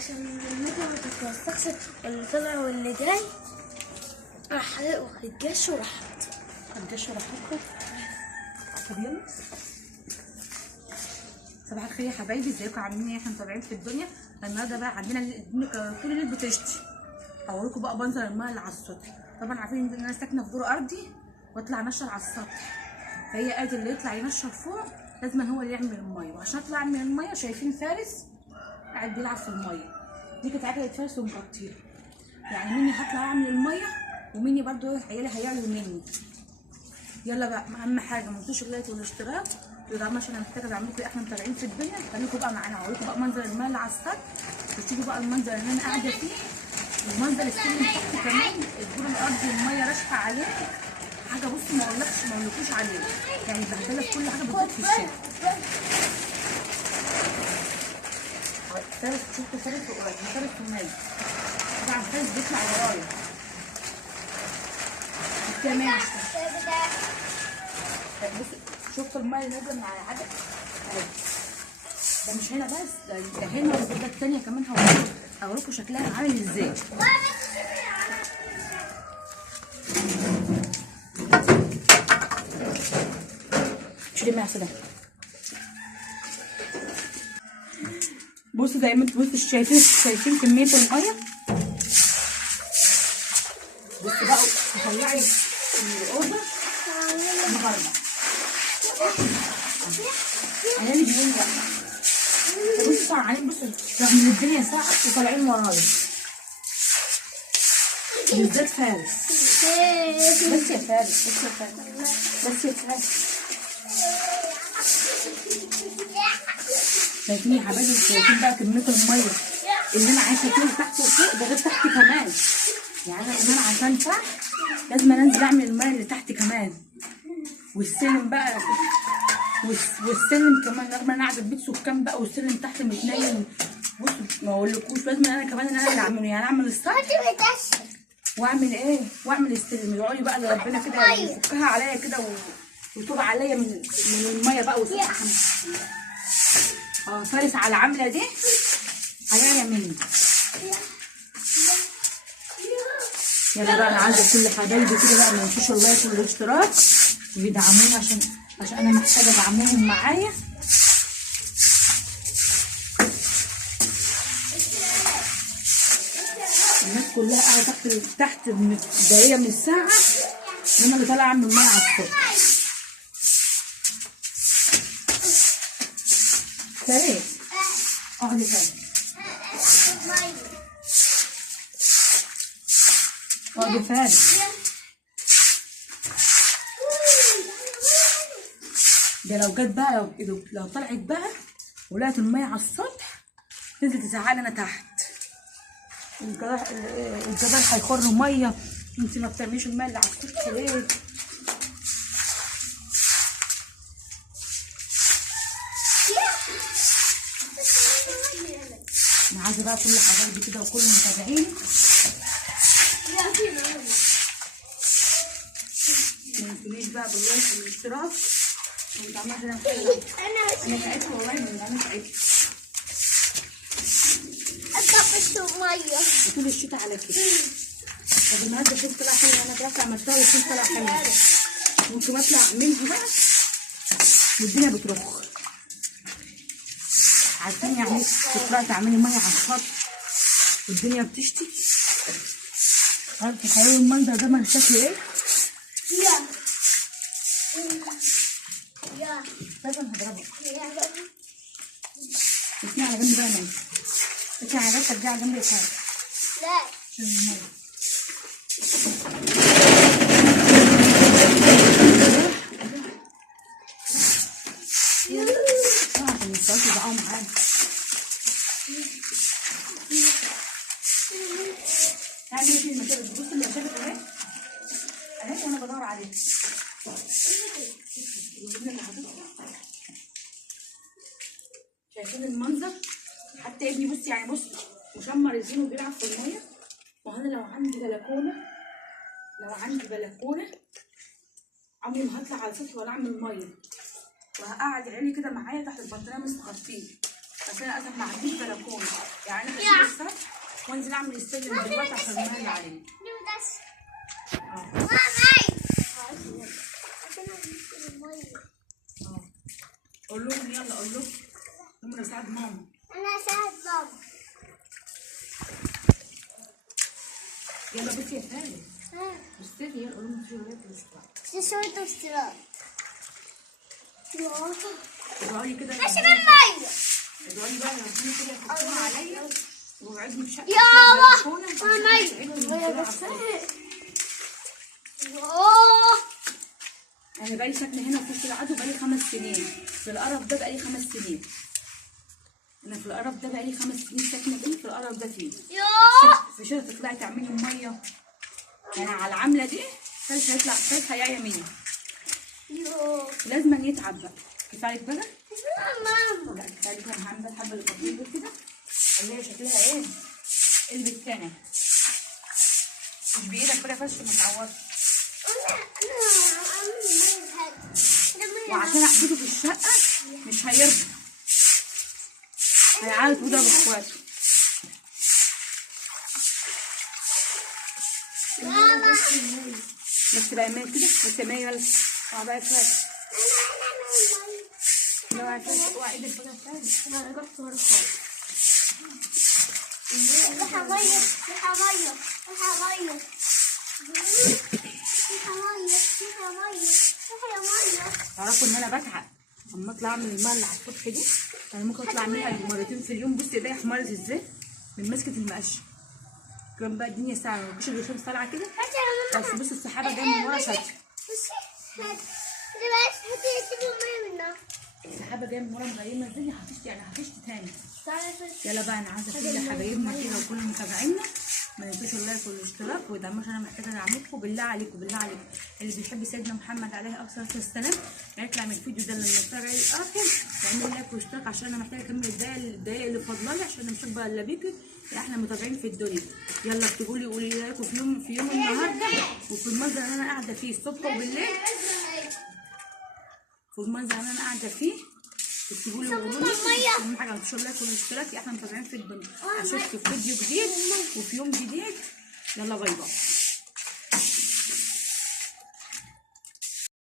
عشان المية ما تتوسخش اللي طلع واللي جاي. راح واخد جش وراحت. طب يلا. صباح الخير يا حبايبي، ازيكم عاملين ايه؟ احنا متابعين في الدنيا. النهارده بقى عندنا الدنيا طول الليل بتشتي. هوريكم بقى منظر الماء اللي على السطح. طبعا عارفين ان انا ساكنه في دور ارضي واطلع انشر على السطح، فهي قالت اللي يطلع ينشر فوق لازم هو اللي يعمل الميه. وعشان اطلع اعمل الميه شايفين فارس قاعد بيلعب في الميه دي، كانت عجله فارس ومغطيها. يعني مني هطلع اعمل الميه ومني برضو عيالي هيعملوا مني. يلا بقى، اهم حاجه ما تنسوش اللايك والاشتراك والدعم عشان انا محتاجه ادعمكم. احنا متابعين في الدنيا، خليكم بقى معانا. هوريكم بقى منظر الماء اللي على السطح وتشوفوا بقى المنظر اللي انا قاعده فيه ومنظر السلم تحت كمان. الدور الارضي الميه راشحه عليه حاجه، بصوا ما اقولكوش عليه. يعني بهدله في كل حاجه بتزيد في الشارع. فارس، شفتوا فارس وقريب فارس ومالي. طبعا فارس بيطلع ورايا كمان. بص شفتوا الميه اللي نازله من على العجل اهي. ده مش هنا بس، ده هنا والبلده الثانيه كمان. هوريكم شكلها عامل ازاي. شيلي معي ده. بصوا زي ما انتوا شايفين كميه الميه. بصوا بقى طلعي الاوضه النهارده. عيالي بيقولوا بصوا طالعين، بصوا رغم ان الدنيا ساقعه وطالعين ورايا، بالذات فارس. بس يا فارس، بس يا فارس، بس يا فارس. شايفين يا حبايبي؟ شايفين بقى كميه الميه اللي انا عايشه فيها تحت وفوق، ده غير تحت كمان. يعني انا عشان تحت لازم انزل اعمل الميه اللي تحت كمان. والسلم بقى، والسلم كمان رغم ان انا قاعده في بيت سكان بقى والسلم تحت متنيل. بصوا ما اقولكوش، لازم انا كمان انا اللي اعمله. يعني اعمل السطح واعمل ايه، واعمل السلم. يقعدوا بقى لربنا كده يفكها عليا كده وتوب عليا من الميه بقى وسقعها. فارس على العمله دي عليا مني. يلا بقى، انا عايزه كل حبايبي كده بقى ما ينسوش اللايك والاشتراك ويدعموني عشان انا محتاجه دعمهم معايا. الناس كلها قاعده تحت متضايقه من الساعه وانا اللي طالعه اعمل ميه على الصبح. فارس اقعدي فارس، اقعدي فارس. ده لو جت بقى، لو طلعت بقى ولقت الميه على السطح تنزل تزعلي انا تحت. الجبل هيخر ميه. انت ما بتعمليش الميه اللي على السطح ليه؟ انا عايزه بقى كل حبايبي كده وكل متابعيني ما ينسونيش بقى باللايك والاشتراك وتعملوا كده. انا تعبت والله، من انا تعبت. طفشت ميه طول الشتاء على كده. طب النهارده شوف طلع حلو، انا طلعت عملتها وشوف طلع حلو. ممكن اطلع اعملها بقى والدنيا بترخ. عارفين يعني تطلعي تعملي ميه على السطح والدنيا بتشتي؟ تخيلوا المنظر ده من شكل ايه؟ لازم هضربك. اسمعي على جنب بقى نايم. اسمعي على جنب، ترجعي على جنب يا فارس. لا عشان الميه. عشان يستوعبوا يزعقوا معانا. تعملي ايه في المشابك؟ بصي المشابك اهي اهي وانا بدور عليها. شايفين المنظر؟ حتى ابني بصي، يعني بص مشمر الزين وبيلعب في الميه. وانا لو عندي بلكونه عمري ما هطلع على السطح ولا اعمل ميه، وهقعد عيني كده معايا تحت البطانيه مستخبيه. بس انا للاسف ما عنديش بلكونه. يعني انا هنزل اعمل السلم دلوقتي عشان الميه اللي علينا. قول لهم يلا، قول لهم انا اساعد ماما. انا اساعد ماما. يلا بصي يا فارس. بصي يلا قول لهم في ولاد الاشتراك. في شوية اشتراك. ادعوا لي كده. ماشي بالمية. ادعوا لي بقى ربنا كده يحطوها عليا ووعدني بشقة. يابا انا بقالي ساكنه هنا في وسط العدو بقالي 5 سنين. في القرف ده بقالي 5 سنين. انا في القرف ده بقالي 5 سنين ساكنه فيه، في القرف ده فيه. في شهر تطلعي تعملي ميه يعني على العامله دي. فالش هيطلع، فالش هيعيا مني. لازم يتعب بقى. كفايه بقى؟ ماما. لا كفايه بقى. انا هعمل بقى الحبه اللي فاضلين دول كده. اللي هي شكلها ايه؟ قلب التاني. مش بايدك كده فش ما تعورش. وعشان احبسه في الشقه مش هيرضى. هيعيط ويضرب اخواته. بس بقى ماي كده، بس ماي يلا. بقى اخوات. لو عايزة اوعى ايدك بقى فارس. انا رجعت ورا خالص. ريحة مية، ريحة مية، ريحة مية. ريحة مية، ريحة مية، ريحة مية. تعرفوا ان انا بتعب اما اطلع اعمل الميه اللي على السطح دي. انا ممكن اطلع اعملها مرتين في اليوم. بصي ايديا احمرت ازاي من مسكه المقشه. كان بقى الدنيا ساعه مفيش الا الشمس طالعه كده. بس بصي السحابه جايه من ورا ساتر. السحابه جايه من ورا مغيمه الدنيا. هتشتي يعني هتشتي تاني. يلا بقى انا عايزه كل حبايبنا كده وكل متابعينا ما ينسوش اللايك والاشتراك ودعموا. انا محتاجه دعمكم بالله عليكم، بالله عليكم. اللي بيحب سيدنا محمد عليه افضل السلام يطلع من الفيديو ده لما يتفرج عليه الاخر يعمل لايك واشتراك عشان انا محتاجه اكمل الدقايق اللي فاضله لي عشان انا مش هبقى الا بيكي. احنا متابعين في الدنيا. يلا اكتبوا لي قولوا لي رايكم في يوم النهارده وفي المنظر اللي انا قاعده فيه الصبح وبالليل. في المنظر اللي انا قاعده فيه اكتبوا لي وقولوا لي. اهم حاجه ما تنسوش اللايك والاشتراك. احنا متابعين في الدنيا. اشوفكم في فيديو جديد وفي يوم جديد. يلا باي باي.